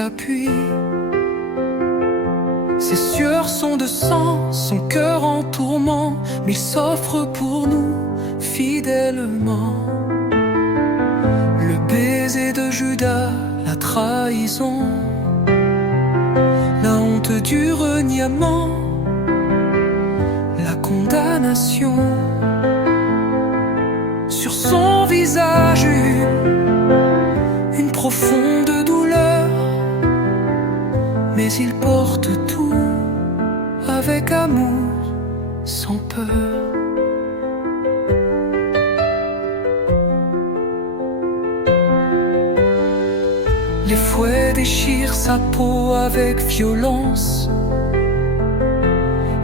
s'appuie. Ses sueurs sont de sang, son cœur en tourment, mais il s'offre pour nous fidèlement. Le baiser de Judas, la trahison, la honte du reniement, la condamnation. Sur son visage une profonde douleur, mais il porte tout avec amour, sans peur. Les fouets déchirent sa peau avec violence.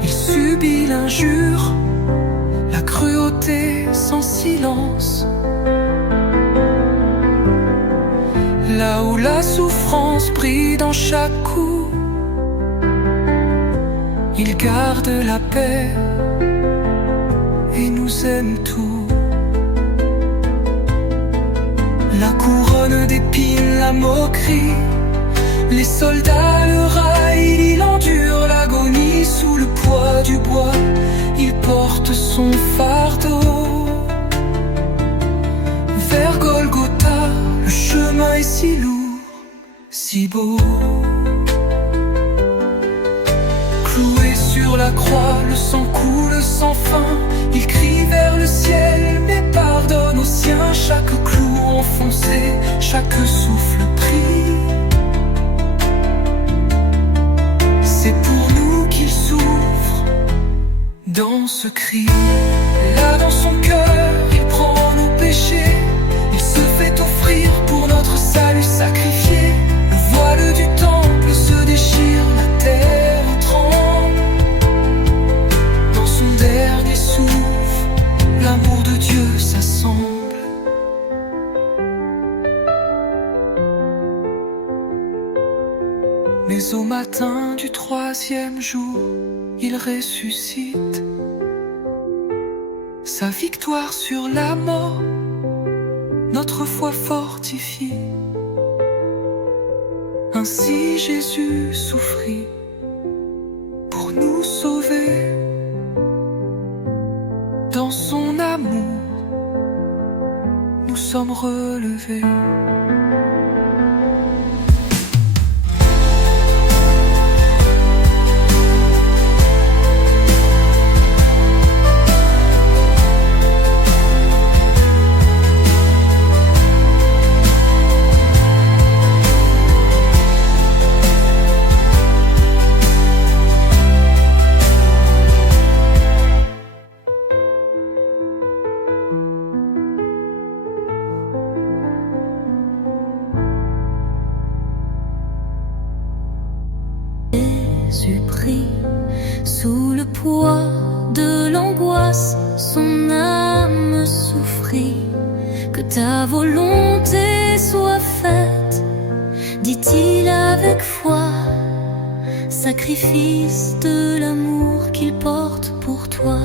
Il subit l'injure, la cruauté sans silence. Là où la souffrance brille dans chaque coup, il garde la paix et nous aime tous. La couronne d'épines, la moquerie, les soldats le raillent, il endure l'agonie sous le poids du bois, il porte son fardeau. Vers Golgotha, le chemin est si lourd, si beau. Cloué sur la croix, le sang coule sans fin. Il crie vers le ciel, mais pardonne aux siens. Chaque clou enfoncé, chaque souffle pris, c'est pour nous qu'il souffre dans ce cri. Là dans son cœur, il prend nos péchés. Il se fait offrir pour notre salut sacrifié. Le voile du temple se déchire, la terre tremble. Dans son dernier souffle, l'amour de Dieu s'assemble. Mais au matin du troisième jour, il ressuscite. Sa victoire sur la mort, notre foi fortifie. Ainsi Jésus souffrit pour nous sauver. Dans son amour, nous sommes relevés. Jésus prie sous le poids de l'angoisse, son âme souffrit. Que ta volonté soit faite, dit-il avec foi, sacrifice de l'amour qu'il porte pour toi.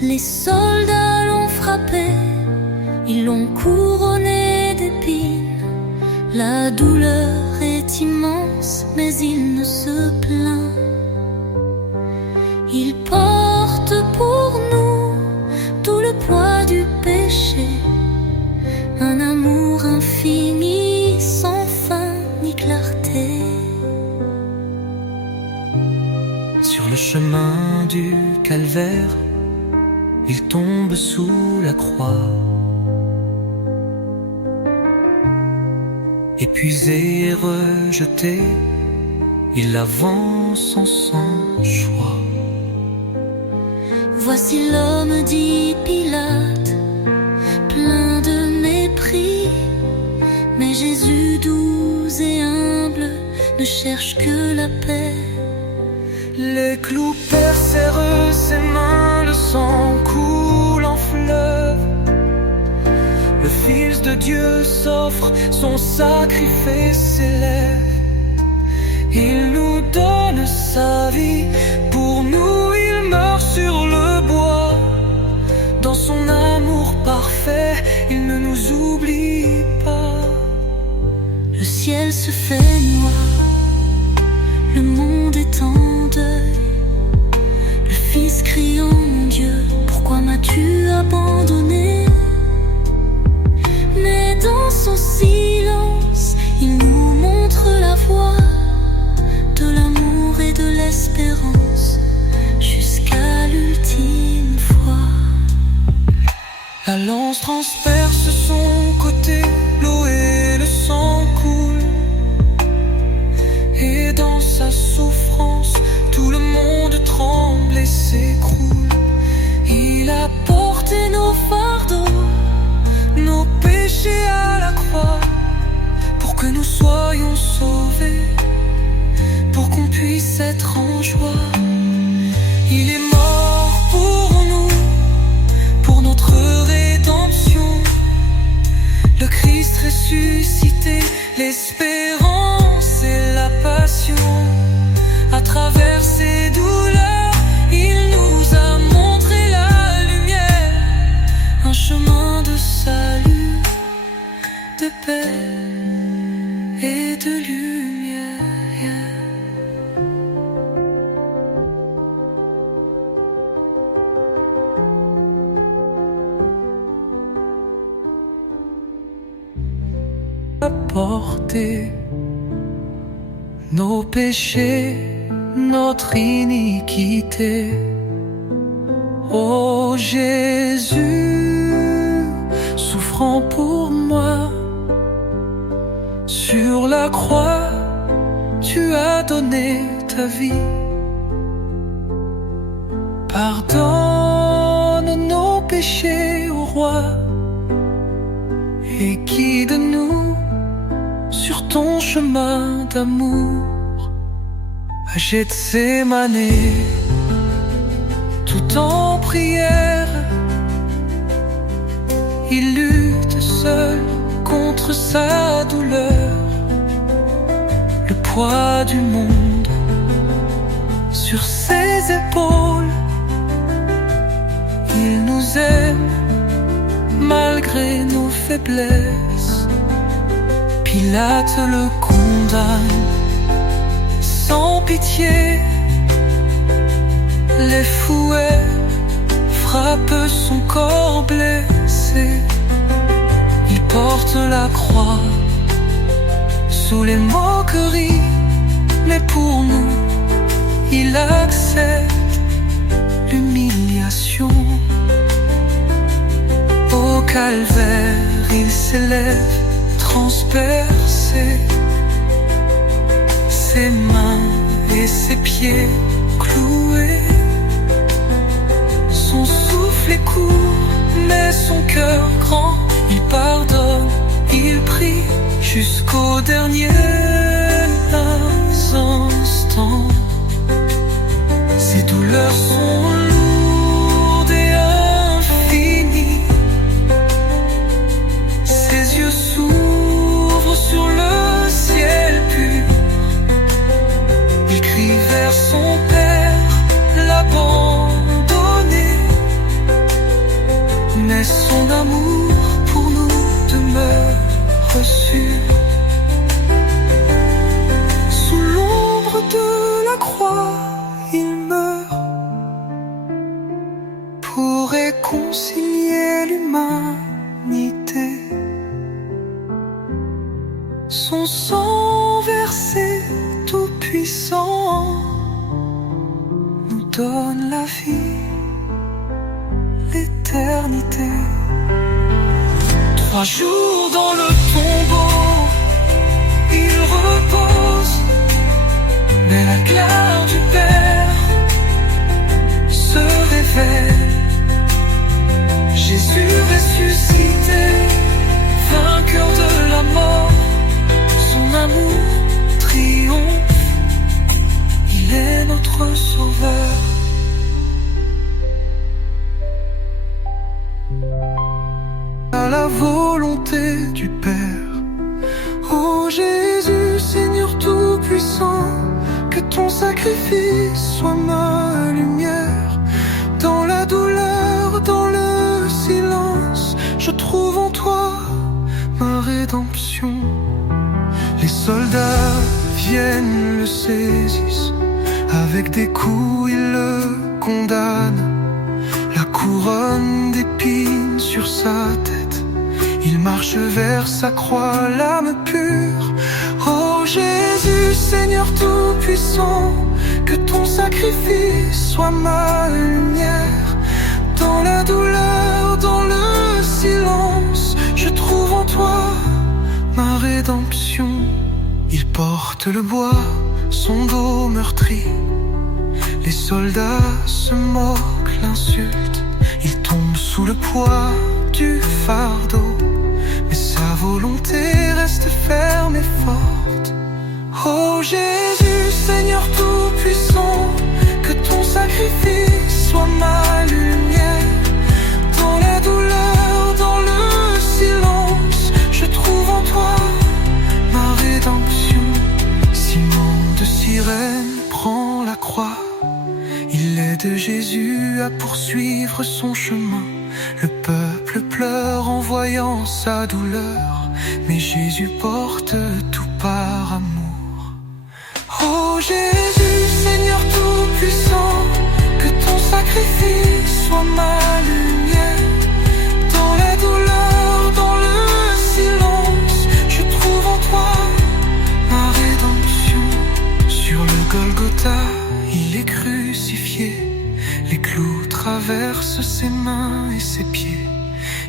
Les soldats l'ont frappé, ils l'ont couronné d'épines. La douleur est immense, mais il ne se plaint. Il porte pour nous tout le poids du péché, un amour infini, sans fin ni clarté. Sur le chemin du calvaire, il tombe sous la croix. Épuisé et rejeté, il avance en son choix. Voici l'homme, dit Pilate, plein de mépris. Mais Jésus, doux et humble, ne cherche que la paix. Les clous percèrent ses mains, le sang coule en fleuve. Le Fils de Dieu s'offre, son sacrifice s'élève. Il nous donne sa vie, pour nous il meurt sur le bois. Dans son amour parfait, il ne nous oublie pas. Le se fait noir, le monde est en deuil. Le fils criant, mon Dieu, pourquoi m'as-tu abandonné? Mais dans son silence, il nous montre la voie de l'amour et de l'espérance jusqu'à l'ultime fois. La lance transperce son côté, l'eau et le sang coulent. Et dans sa souffrance, tout le monde tremble et s'écroule. Il a porté nos fardeaux, nos péchés à la croix, pour que nous soyons sauvés, pour qu'on puisse être en joie. Il est mort pour nous, pour notre rédemption. Le Christ ressuscité, l'espérance et la passion. À travers ses douleurs, il nous a montré la lumière, un chemin de salut, de paix et de lumière. A porté nos péchés, notre iniquité. Oh Jésus, souffrant pour moi, sur la croix, tu as donné ta vie. Pardonne nos péchés au roi et guide-nous sur ton chemin d'amour. À Gethsémane, tout en prière, il lutte seul contre sa douleur. Le poids du monde sur ses épaules, il nous aime malgré nos faiblesses. Pilate le condamne sans pitié, les fouets frappent son corps blessé. Il porte la croix sous les moqueries, mais pour nous, il accepte l'humiliation. Au calvaire, il s'élève transpercé, ses mains et ses pieds cloués. Son souffle est court, mais son cœur grand. Il pardonne, il prie jusqu'au dernier instant. Ses douleurs sont lourdes et infinies. Ses yeux s'ouvrent sur le ciel pur. Il crie vers son Père, l'abandonner. Mais son amour pour nous demeure sûr. Sous l'ombre de la croix, il meurt pour réconcilier l'humanité. Son sang versé tout puissant nous donne la vie, l'éternité. 3 jours dans le tombeau, il repose, mais la gloire du Père se révèle. Jésus ressuscité, vainqueur de la mort, son amour triomphe, il est notre sauveur. À la volonté du Père. Ô Jésus, Seigneur tout-puissant, que ton sacrifice soit ma lumière. Dans la douleur, dans le silence, je trouve en toi ma rédemption. Les soldats saisisse. Avec des coups il le condamne, la couronne d'épines sur sa tête. Il marche vers sa croix, l'âme pure. Oh Jésus, Seigneur tout-puissant, que ton sacrifice soit ma lumière. Dans la douleur, dans le silence, je trouve en toi ma rédemption. Il porte le bois, son dos meurtri. Les soldats se moquent, l'insultent. Il tombe sous le poids du fardeau, mais sa volonté reste ferme et forte. Oh Jésus, Seigneur tout-puissant, que ton sacrifice soit ma lumière. Dans la douleur, dans le silence, je trouve en toi ma rédemption. Simon de Cyrène prend la croix. Il aide Jésus à poursuivre son chemin. Le peuple pleure en voyant sa douleur, mais Jésus porte tout par amour. Oh Jésus, Seigneur tout-puissant, que ton sacrifice soit ma lumière. Dans la douleur, dans le silence, je trouve en toi ma rédemption. Sur le Golgotha, il est crucifié. Les clous traversent ses mains et ses pieds.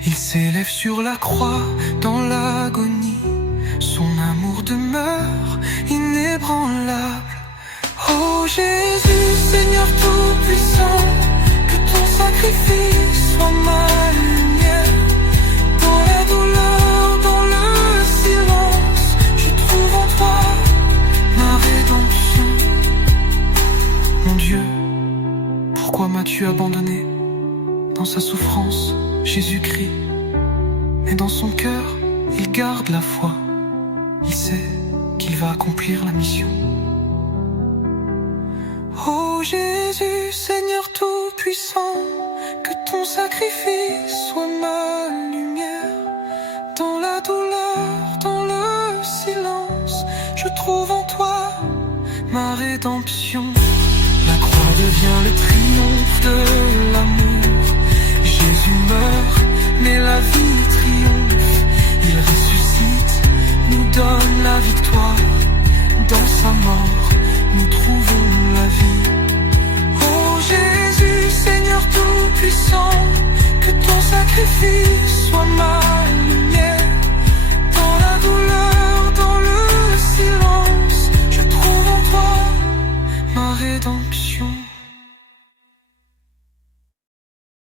Il s'élève sur la croix dans l'agonie. Son amour demeure inébranlable. Oh Jésus, Seigneur tout-puissant, que ton sacrifice soit ma lumière. Dans la douleur, dans le silence, je trouve en toi ma rédemption. Mon Dieu, pourquoi m'as-tu abandonné? Dans sa souffrance, Jésus crie, mais dans son cœur, il garde la foi. Il sait qu'il va accomplir la mission. Oh Jésus, Seigneur tout-puissant, que ton sacrifice soit ma lumière. Dans la douleur, dans le silence, je trouve en toi ma rédemption. La croix devient le triomphe de l'amour. Jésus meurt, mais la vie triomphe. Il ressuscite, nous donne la victoire. Dans sa mort, nous trouvons la vie. Oh Jésus, Seigneur tout-puissant, que ton sacrifice soit ma lumière. Dans la douleur, dans le silence, je trouve en toi ma rédemption.